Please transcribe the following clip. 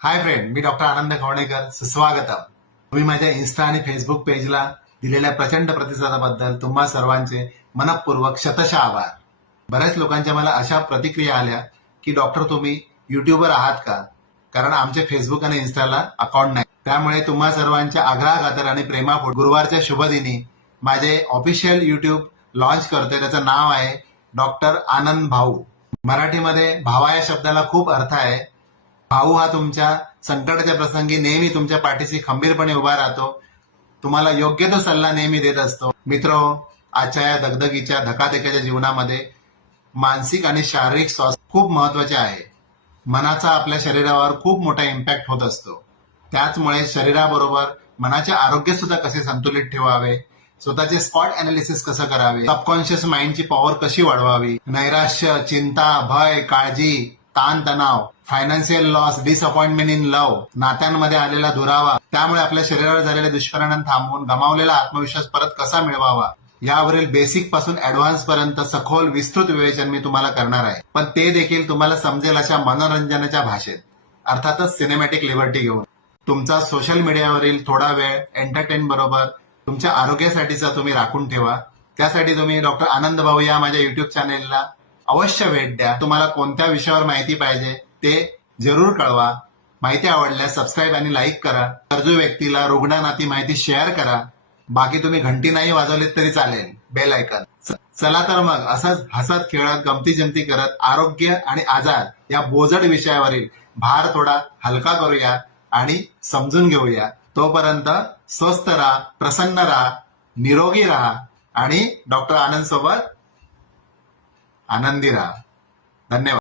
Hi friend, मी doctor आनंद खवणेकर. सुस्वागतम. तुम्ही माझ्या इन्स्टा आणि फेसबुक पेजला दिलेल्या प्रचंड प्रतिसादाबद्दल तुम्हा सर्वांचे मनपूर्वक शतशः आभार. बऱ्याच लोकांच्या मला अशा प्रतिक्रिया आल्या की डॉक्टर तुम्ही युट्यूबर आहात का, कारण आमचे फेसबुक आणि इन्स्टाला अकाउंट नाही. त्यामुळे तुम्हा सर्वांच्या आग्रहाखातर आणि प्रेमापोटी गुरुवारच्या शुभदिनी माझे ऑफिशियल युट्यूब लॉन्च करतोय. त्याचं नाव आहे डॉक्टर आनंद भाऊ. मराठीमध्ये भावा या शब्दाला खूप अर्थ आहे. भाऊ हा तुमच्या संकटाच्या प्रसंगी नेहमी तुमच्या पाठीशी खंबीरपणे उभा राहतो. तुम्हाला योग्य तो सल्ला नेहमी देत असतो. मित्र, आजच्या या दगदगीच्या धकाधकीच्या जीवनामध्ये मानसिक आणि शारीरिक स्वास्थ्य खूप महत्वाचे आहे. मनाचा आपल्या शरीरावर खूप मोठा इम्पॅक्ट होत असतो. त्याचमुळे शरीराबरोबर मनाचे आरोग्य सुद्धा कसे संतुलित ठेवावे, स्वतःचे स्पॉट अनालिसिस कसं करावे, सबकॉन्शियस माइंडची पॉवर कशी वाढवावी, नैराश्य, चिंता, भय, काळजी, ताण तणाव, financial loss, disappointment in love, नात्यांमध्ये आलेला दुरावा, त्यामुळे आपल्या शरीरावर झालेले दुष्परिणाम थांबवून गमावलेला आत्मविश्वास परत कसा मिळवावा, यावरील बेसिक पासून ऍडव्हान्स पर्यंत सखोल विस्तृत विवेचन मी तुम्हाला करणार आहे. पण ते देखील तुम्हाला समजेल अशा मनोरंजनाच्या भाषेत, अर्थातच सिनेमॅटिक लिबर्टी घेऊन. तुमचा सोशल मीडियावरील थोडा वेळ एंटरटेन बरोबर तुमच्या आरोग्यासाठीचा तुम्ही राखून ठेवा. त्यासाठी तुम्ही डॉक्टर आनंद भाऊ या माझ्या युट्यूब चॅनेलला अवश्य भेट द्या. तुम्हाला कोणत्या विषयावर माहिती पाहिजे ते जरूर कळवा. माहिती आवडल्यास सबस्क्राईब आणि लाईक करा. गरजू व्यक्तीला रुग्णांना ती माहिती शेअर करा. बाकी तुम्ही घंटी नाही वाजवलीत तरी चालेल, बेल आयकॉन. चला तर मग असंच हसत खेळत गमती जमती करत आरोग्य आणि आजार या बोजड विषयावरील भार थोडा हलका करूया आणि समजून घेऊया. तोपर्यंत स्वस्थ राहा, प्रसन्न राहा, निरोगी राहा आणि डॉक्टर आनंद सोबत आनंदी राहा. धन्यवाद.